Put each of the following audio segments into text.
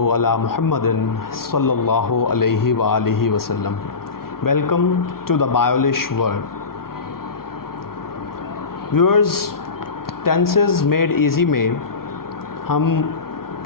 सल्लल्लाहु अला मुहम्मदिन सल्लल्लाहु अलैहि व आलिहि वसल्लम। Welcome to the Biolish world. Viewers, tenses made easy में हम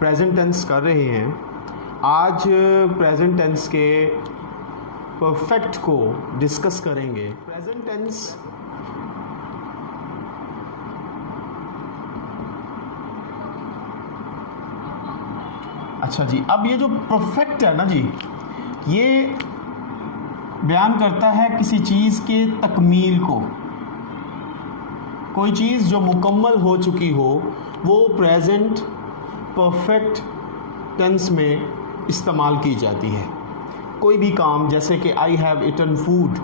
प्रेजेंट टेंस कर रहे हैं। आज प्रेजेंट टेंस के परफेक्ट को डिस्कस करेंगे। प्रेजेंट टेंस अच्छा जी, अब ये जो परफेक्ट है ना जी, ये बयान करता है किसी चीज़ के तकमील को। कोई चीज़ जो मुकम्मल हो चुकी हो वो प्रेजेंट परफेक्ट टेंस में इस्तेमाल की जाती है। कोई भी काम, जैसे कि आई हैव ईटन फूड,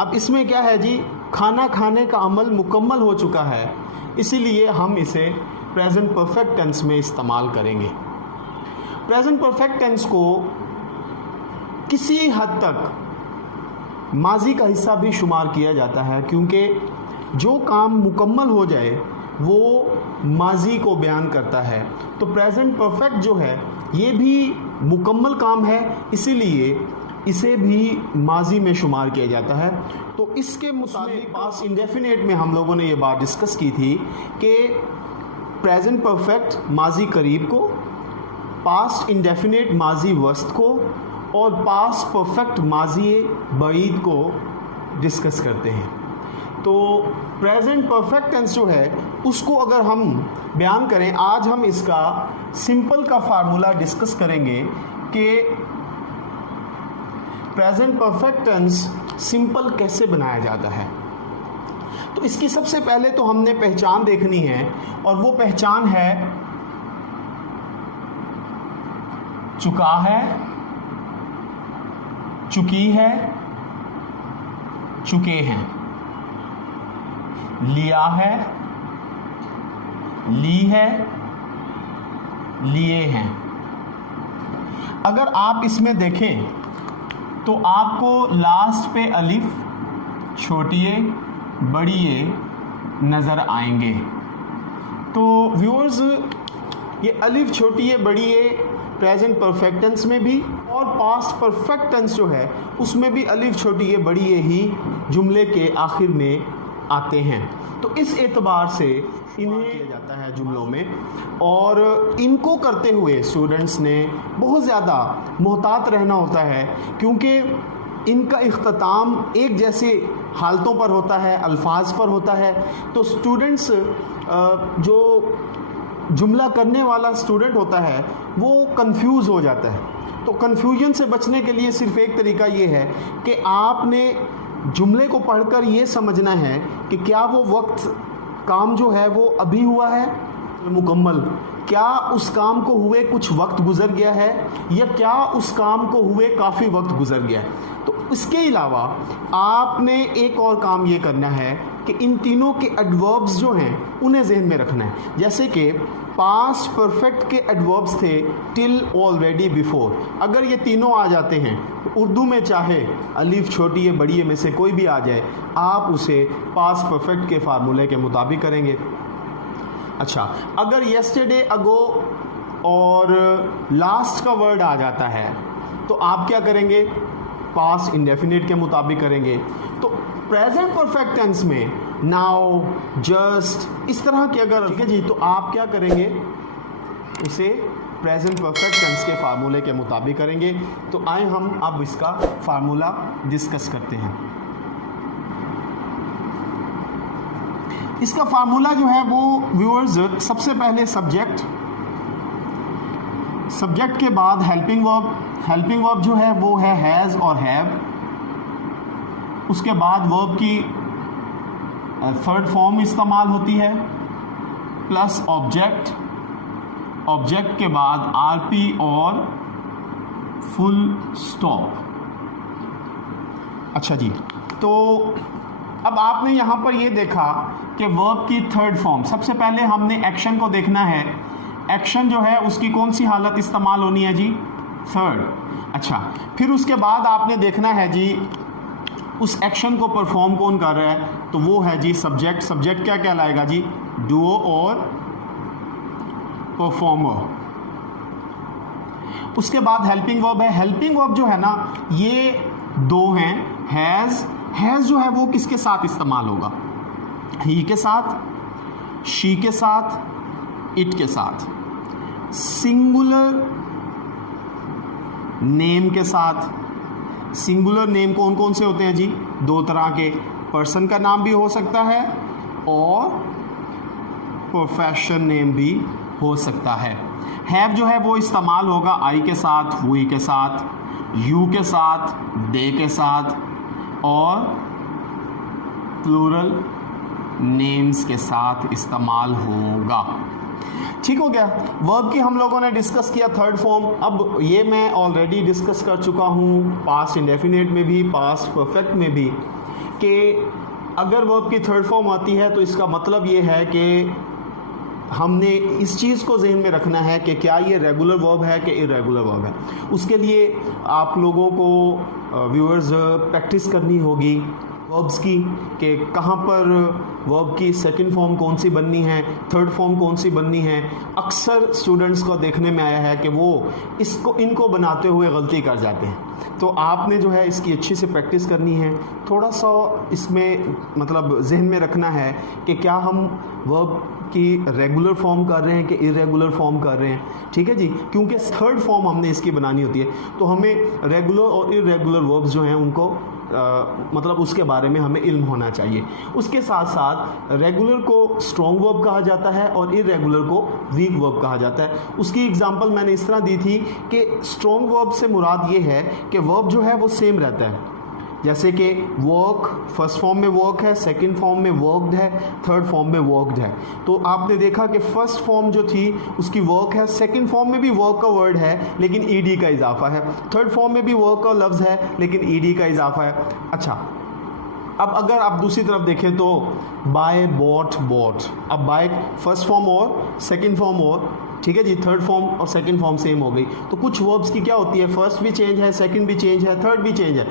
अब इसमें क्या है जी, खाना खाने का अमल मुकम्मल हो चुका है, इसीलिए हम इसे प्रेजेंट परफेक्ट टेंस में इस्तेमाल करेंगे। प्रेजेंट परफेक्ट टेंस को किसी हद तक माजी का हिस्सा भी शुमार किया जाता है, क्योंकि जो काम मुकम्मल हो जाए वो माजी को बयान करता है। तो प्रेजेंट परफेक्ट जो है ये भी मुकम्मल काम है, इसीलिए इसे भी माजी में शुमार किया जाता है। तो इसके मुताबिक पास्ट इंडेफिनिट में हम लोगों ने ये बात डिस्कस की थी कि प्रेजेंट परफेक्ट माजी करीब को, पास्ट इंडेफिनिट माजी वस्त को और पास्ट परफेक्ट माजी बईद को डिस्कस करते हैं। तो प्रेजेंट परफेक्ट टेंस जो है उसको अगर हम बयान करें, आज हम इसका सिंपल का फार्मूला डिस्कस करेंगे कि प्रेजेंट परफेक्ट टेंस सिंपल कैसे बनाया जाता है। तो इसकी सबसे पहले तो हमने पहचान देखनी है, और वो पहचान है चुका है, चुकी है, चुके हैं, लिया है, ली है, लिए हैं। अगर आप इसमें देखें तो आपको लास्ट पे अलिफ, छोटिए, बड़िए नज़र आएंगे। तो व्यूअर्स, ये अलिफ, छोटिए, बड़िए प्रेजेंट परफेक्ट टेंस में भी और पास्ट परफेक्ट टेंस जो है उसमें भी अलिफ, छोटिए, बड़िए ही जुमले के आखिर में आते हैं। तो इस एतबार से इन्हें किया जाता है जुमलों में, और इनको करते हुए स्टूडेंट्स ने बहुत ज़्यादा मोहतात रहना होता है, क्योंकि इनका इख्तिताम एक जैसे हालतों पर होता है, अल्फाज पर होता है। तो स्टूडेंट्स, जो जुमला करने वाला स्टूडेंट होता है वो कंफ्यूज हो जाता है। तो कंफ्यूजन से बचने के लिए सिर्फ एक तरीका ये है कि आपने जुमले को पढ़कर ये समझना है कि क्या वो वक्त काम जो है वो अभी हुआ है मुकम्मल, क्या उस काम को हुए कुछ वक्त गुजर गया है, या क्या उस काम को हुए काफ़ी वक्त गुजर गया है। तो इसके अलावा आपने एक और काम ये करना है कि इन तीनों के एडवर्ब्स जो हैं उन्हें जहन में रखना है। जैसे कि पास्ट परफेक्ट के एडवर्ब्स थे टिल, ऑलरेडी, बिफोर। अगर ये तीनों आ जाते हैं, उर्दू में चाहे अलिफ, छोटी या बड़ी में से कोई भी आ जाए, आप उसे पास्ट परफेक्ट के फार्मूले के मुताबिक करेंगे। अच्छा, अगर येस्टरडे, अगो और लास्ट का वर्ड आ जाता है तो आप क्या करेंगे, पास्ट इंडेफिनिट के मुताबिक करेंगे। तो प्रेजेंट परफेक्ट टेंस में नाउ, जस्ट, इस तरह के अगर, ठीक है जी, तो आप क्या करेंगे, इसे प्रेजेंट परफेक्ट टेंस के फार्मूले के मुताबिक करेंगे। तो आए हम अब इसका फार्मूला डिस्कस करते हैं। इसका फार्मूला जो है वो व्यूअर्स, सबसे पहले सब्जेक्ट, सब्जेक्ट के बाद हेल्पिंग वर्ब, हेल्पिंग वर्ब जो है वो है हैज़ और हैव। उसके बाद वर्ब की थर्ड फॉर्म इस्तेमाल होती है, प्लस ऑब्जेक्ट, ऑब्जेक्ट के बाद आरपी और फुल स्टॉप। अच्छा जी, तो अब आपने यहाँ पर ये देखा कि वर्ब की थर्ड फॉर्म, सबसे पहले हमने एक्शन को देखना है। एक्शन जो है उसकी कौन सी हालत इस्तेमाल होनी है जी, थर्ड। अच्छा, फिर उसके बाद आपने देखना है जी उस एक्शन को परफॉर्म कौन कर रहा है, तो वो है जी सब्जेक्ट। सब्जेक्ट क्या कहलाएगा जी, डूओ और परफॉर्मर। उसके बाद हेल्पिंग वर्ब है। हेल्पिंग वर्ब जो है ना ये दो हैं। हैज़ जो है वो किसके साथ इस्तेमाल होगा? ही के साथ, शी के साथ, इट के साथ। सिंगुलर नेम के साथ। सिंगुलर नेम कौन कौन से होते हैं जी? दो तरह के, पर्सन का नाम भी हो सकता है और प्रोफेशन नेम भी हो सकता है। हैव जो है वो इस्तेमाल होगा आई के साथ, वी के साथ, यू के साथ, दे के साथ और प्लूरल नेम्स के साथ इस्तेमाल होगा। ठीक हो गया। वर्ब की हम लोगों ने डिस्कस किया थर्ड फॉर्म। अब ये मैं ऑलरेडी डिस्कस कर चुका हूँ पास्ट इंडेफिनिट में भी, पास्ट परफेक्ट में भी, कि अगर वर्ब की थर्ड फॉर्म आती है तो इसका मतलब ये है कि हमने इस चीज़ को जहन में रखना है कि क्या ये रेगुलर वर्ब है कि इरेगुलर वर्ब है। उसके लिए आप लोगों को व्यूअर्स प्रैक्टिस करनी होगी वर्ब्स की, कि कहाँ पर वर्ब की सेकंड फॉर्म कौन सी बननी है, थर्ड फॉर्म कौन सी बननी है। अक्सर स्टूडेंट्स को देखने में आया है कि वो इनको बनाते हुए गलती कर जाते हैं। तो आपने जो है इसकी अच्छी से प्रैक्टिस करनी है। थोड़ा सा इसमें मतलब जहन में रखना है कि क्या हम वर्ब की रेगुलर फॉर्म कर रहे हैं कि इरेगुलर फॉर्म कर रहे हैं। ठीक है जी, क्योंकि थर्ड फॉर्म हमने इसकी बनानी होती है, तो हमें रेगुलर और इरेगुलर वर्ब्स जो हैं उनको मतलब उसके बारे में हमें इल्म होना चाहिए। उसके साथ साथ रेगुलर को स्ट्रॉन्ग वर्ब कहा जाता है और इरेगुलर को वीक वर्ब कहा जाता है। उसकी एग्जांपल मैंने इस तरह दी थी कि स्ट्रॉन्ग वर्ब से मुराद ये है कि वर्ब जो है वो सेम रहता है। जैसे कि वर्क फर्स्ट फॉर्म में वर्क है, सेकंड फॉर्म में वर्कड है, थर्ड फॉर्म में वर्कड है। तो आपने देखा कि फर्स्ट फॉर्म जो थी उसकी वर्क है, सेकंड फॉर्म में भी वर्क का वर्ड है लेकिन ईडी का इजाफा है, थर्ड फॉर्म में भी वर्क का लफ्ज़ है लेकिन ईडी का इजाफा है। अच्छा, अब अगर आप दूसरी तरफ देखें तो बाय, बॉट, बॉट। अब बाय फर्स्ट फॉर्म और सेकंड फॉर्म और, ठीक है जी, थर्ड फॉर्म और सेकंड फॉर्म सेम हो गई। तो कुछ वर्ब्स की क्या होती है, फर्स्ट भी चेंज है, सेकंड भी चेंज है, थर्ड भी चेंज है।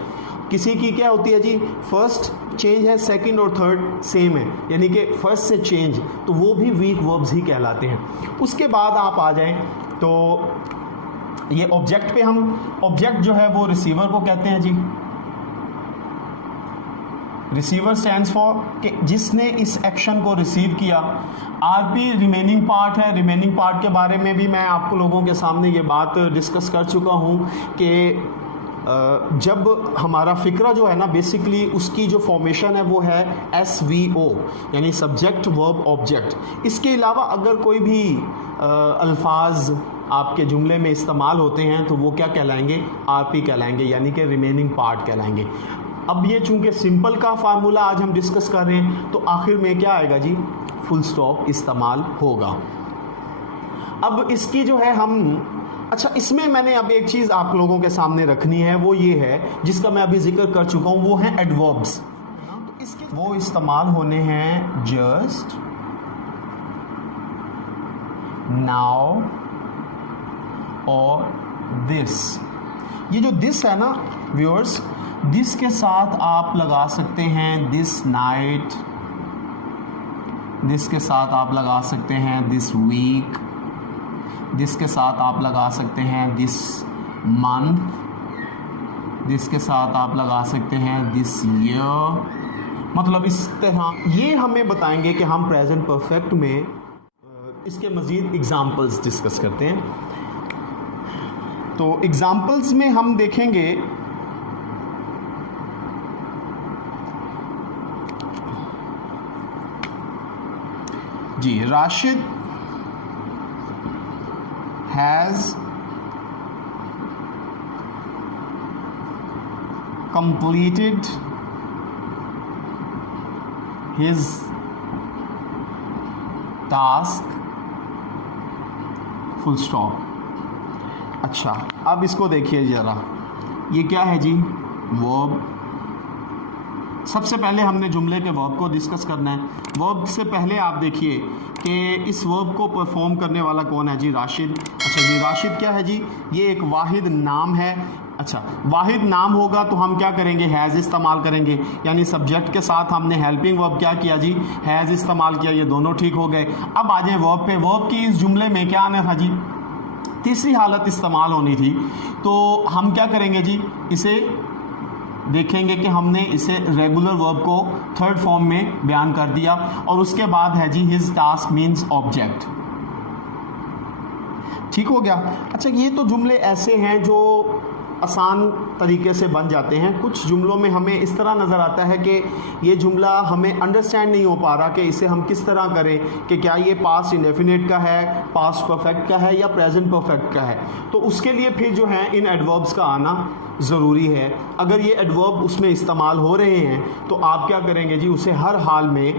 किसी की क्या होती है जी, फर्स्ट चेंज है, सेकंड और थर्ड सेम है, यानी कि फर्स्ट से चेंज, तो वो भी वीक वर्ब्स ही कहलाते हैं। उसके बाद आप आ जाएं तो ये ऑब्जेक्ट पे, हम ऑब्जेक्ट जो है वो रिसीवर को कहते हैं जी। रिसीवर स्टैंड्स फॉर कि जिसने इस एक्शन को रिसीव किया। आरपी रिमेनिंग पार्ट है। रिमेनिंग पार्ट के बारे में भी मैं आप लोगों के सामने ये बात डिस्कस कर चुका हूँ कि जब हमारा फ़िक्रा जो है ना, बेसिकली उसकी जो फॉर्मेशन है वो है SVO, यानी सब्जेक्ट वर्ब ऑब्जेक्ट। इसके अलावा अगर कोई भी अल्फाज आपके जुमले में इस्तेमाल होते हैं तो वो क्या कहलाएंगे, RP कहलाएंगे, यानी कि रिमेनिंग पार्ट कहलाएंगे। अब ये चूंकि सिंपल का फार्मूला आज हम डिस्कस कर रहे हैं तो आखिर में क्या आएगा जी, फुल स्टॉप इस्तेमाल होगा। अब इसकी जो है हम, अच्छा इसमें मैंने अब एक चीज़ आप लोगों के सामने रखनी है, वो ये है जिसका मैं अभी जिक्र कर चुका हूँ, वो है एडवर्ब्स। तो इसके वो इस्तेमाल होने हैं जस्ट, नाउ और दिस। ये जो दिस है ना व्यूअर्स, दिस के साथ आप लगा सकते हैं दिस नाइट, दिस के साथ आप लगा सकते हैं दिस वीक, दिस के साथ आप लगा सकते हैं दिस मंथ, दिस के साथ आप लगा सकते हैं दिस ईयर। मतलब इस तरह ये हमें बताएंगे कि हम प्रेजेंट परफेक्ट में इसके मज़ीद एग्जाम्पल्स डिस्कस करते हैं। तो एग्जाम्पल्स में हम देखेंगे जी, Rashid has completed his task, full stop। अच्छा, अब इसको देखिए ज़रा, ये क्या है जी, वर्ब। सबसे पहले हमने जुमले के वर्ब को डिस्कस करना है। वर्ब से पहले आप देखिए कि इस वर्ब को परफॉर्म करने वाला कौन है जी, राशिद। अच्छा जी, राशिद क्या है जी, ये एक वाहिद नाम है। अच्छा, वाहिद नाम होगा तो हम क्या करेंगे, हैज़ इस्तेमाल करेंगे, यानी सब्जेक्ट के साथ हमने हेल्पिंग वर्ब क्या किया जी, हैज़ इस्तेमाल किया। ये दोनों ठीक हो गए। अब आ जाए वर्ब पे। वर्ब की इस जुमले में क्या आना था जी, तीसरी हालत इस्तेमाल होनी थी। तो हम क्या करेंगे जी, इसे देखेंगे कि हमने इसे रेगुलर वर्ब को थर्ड फॉर्म में बयान कर दिया और उसके बाद है जी हिज टास्क मीन्स ऑब्जेक्ट। ठीक हो गया। अच्छा, ये तो जुमले ऐसे हैं जो आसान तरीके से बन जाते हैं। कुछ जुमलों में हमें इस तरह नज़र आता है कि ये जुमला हमें अंडरस्टैंड नहीं हो पा रहा कि इसे हम किस तरह करें, कि क्या ये पास्ट इंडेफिनिट का है, पास्ट परफेक्ट का है या प्रेजेंट परफेक्ट का है। तो उसके लिए फिर जो है इन एडवर्ब्स का आना ज़रूरी है। अगर ये एडवर्ब उसमें इस्तेमाल हो रहे हैं तो आप क्या करेंगे जी, उसे हर हाल में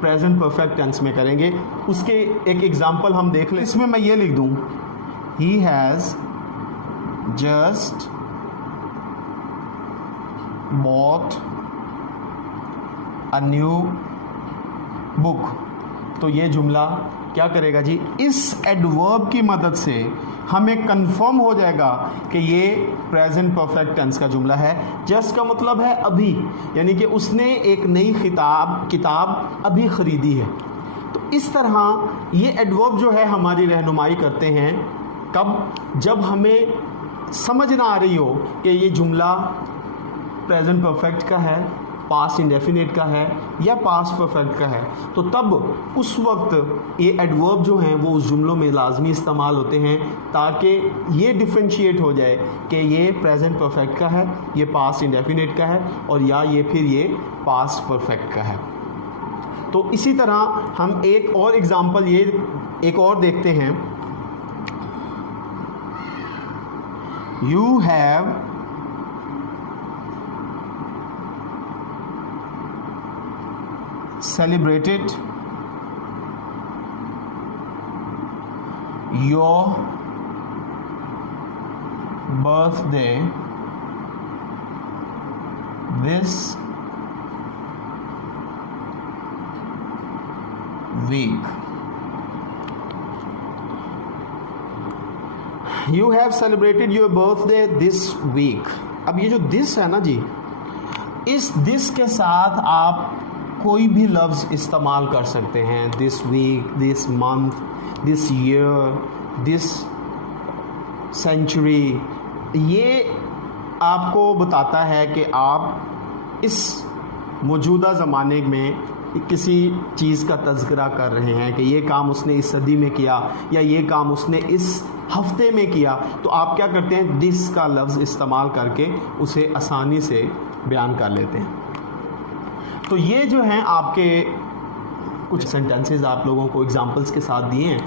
प्रेजेंट परफेक्ट टेंस में करेंगे। उसके एक एग्जांपल हम देख लें। इसमें मैं ये लिख दूं, he has just bought a new book. तो ये जुमला क्या करेगा जी, इस एडवर्ब की मदद से हमें कंफर्म हो जाएगा कि ये प्रेजेंट परफेक्ट टेंस का जुमला है। जस्ट का मतलब है अभी, यानी कि उसने एक नई किताब अभी ख़रीदी है। तो इस तरह ये एडवर्ब जो है हमारी रहनुमाई करते हैं। कब? जब हमें समझ ना आ रही हो कि ये जुमला प्रेजेंट परफेक्ट का है, पास्ट इंडेफिनिट का है या पास्ट परफेक्ट का है, तो तब उस वक्त ये एडवर्ब जो हैं वो उस जुमलों में लाजमी इस्तेमाल होते हैं ताकि ये डिफ्रेंशिएट हो जाए कि ये प्रेजेंट परफेक्ट का है, ये पास्ट इंडेफिनिट का है और या ये फिर ये पास्ट परफेक्ट का है। तो इसी तरह हम एक और एग्जांपल ये एक और देखते हैं। You have celebrated your birthday this week. You have celebrated your birthday this week. अब ये जो this है ना जी, इस this के साथ आप कोई भी लफ्ज़ इस्तेमाल कर सकते हैं। This week, this month, this year, this century. ये आपको बताता है कि आप इस मौजूदा ज़माने में किसी चीज़ का तज़किरा कर रहे हैं कि ये काम उसने इस सदी में किया या ये काम उसने इस हफ्ते में किया। तो आप क्या करते हैं, दिस का लफ्ज़ इस्तेमाल करके उसे आसानी से बयान कर लेते हैं। तो ये जो हैं आपके कुछ सेंटेंसेस आप लोगों को एग्जांपल्स के साथ दिए हैं।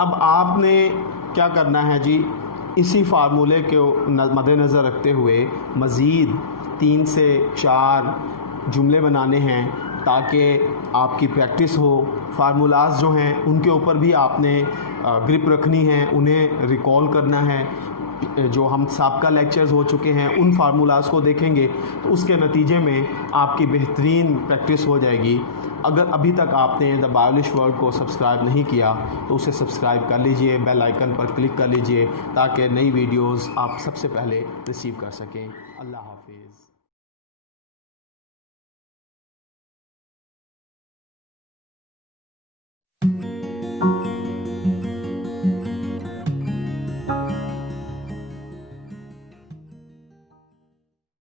अब आपने क्या करना है जी, इसी फार्मूले को मद्देनज़र रखते हुए मज़ीद 3 से 4 जुमले बनाने हैं ताकि आपकी प्रैक्टिस हो। फार्मूलाज जो हैं उनके ऊपर भी आपने ग्रिप रखनी है, उन्हें रिकॉल करना है। जो हम साबका लेक्चर्स हो चुके हैं उन फार्मूलाज को देखेंगे तो उसके नतीजे में आपकी बेहतरीन प्रैक्टिस हो जाएगी। अगर अभी तक आपने द बायोलिश वर्ल्ड को सब्सक्राइब नहीं किया तो उसे सब्सक्राइब कर लीजिए, बेल आइकन पर क्लिक कर लीजिए ताकि नई वीडियोस आप सबसे पहले रिसीव कर सकें। अल्लाह हाफिज़।